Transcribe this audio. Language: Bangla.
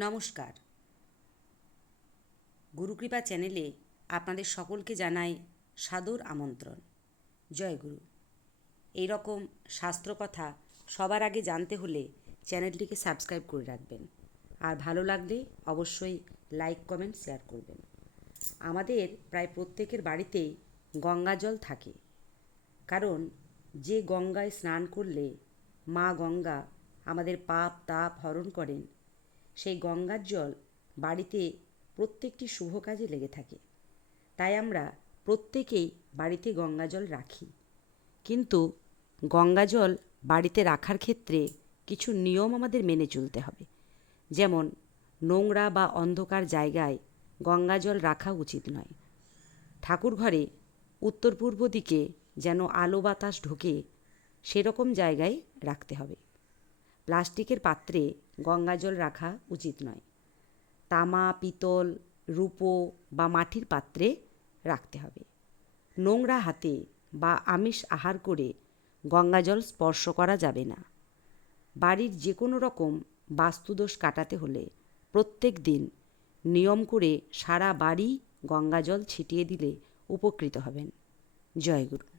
নমস্কার। গুরুকৃপা চ্যানেলে আপনাদের সকলকে জানাই সাদর আমন্ত্রণ। জয় গুরু। এই রকম শাস্ত্রকথা সবার আগে জানতে হলে চ্যানেলটিকে সাবস্ক্রাইব করে রাখবেন। আর ভালো লাগলে অবশ্যই লাইক, কমেন্ট, শেয়ার করবেন। আমাদের প্রায় প্রত্যেকের বাড়িতেই গঙ্গা জল থাকে। কারণ যে গঙ্গায় স্নান করলে মা গঙ্গা আমাদের পাপ, তাপ হরণ করেন সেই গঙ্গার জল বাড়িতে প্রত্যেকটি শুভ কাজে লেগে থাকে। তাই আমরা প্রত্যেকেই বাড়িতে গঙ্গা জল রাখি। কিন্তু গঙ্গা জল বাড়িতে রাখার ক্ষেত্রে কিছু নিয়ম আমাদের মেনে চলতে হবে। যেমন, নোংরা বা অন্ধকার জায়গায় গঙ্গা জল রাখা উচিত নয়। ঠাকুর ঘরে উত্তর পূর্ব দিকে যেন আলো বাতাস ঢোকে, সেরকম জায়গায় রাখতে হবে। প্লাস্টিকের পাত্রে গঙ্গা জল রাখা উচিত নয়। তামা, পিতল, রূপো বা মাটির পাত্রে রাখতে হবে। নোংরা হাতে বা আমিষ আহার করে গঙ্গা জল স্পর্শ করা যাবে না। বাড়ির যে কোনো রকম বাস্তুদোষ কাটাতে হলে প্রত্যেক দিন নিয়ম করে সারা বাড়ি গঙ্গা জল ছিটিয়ে দিলে উপকৃত হবেন। জয় গুরু।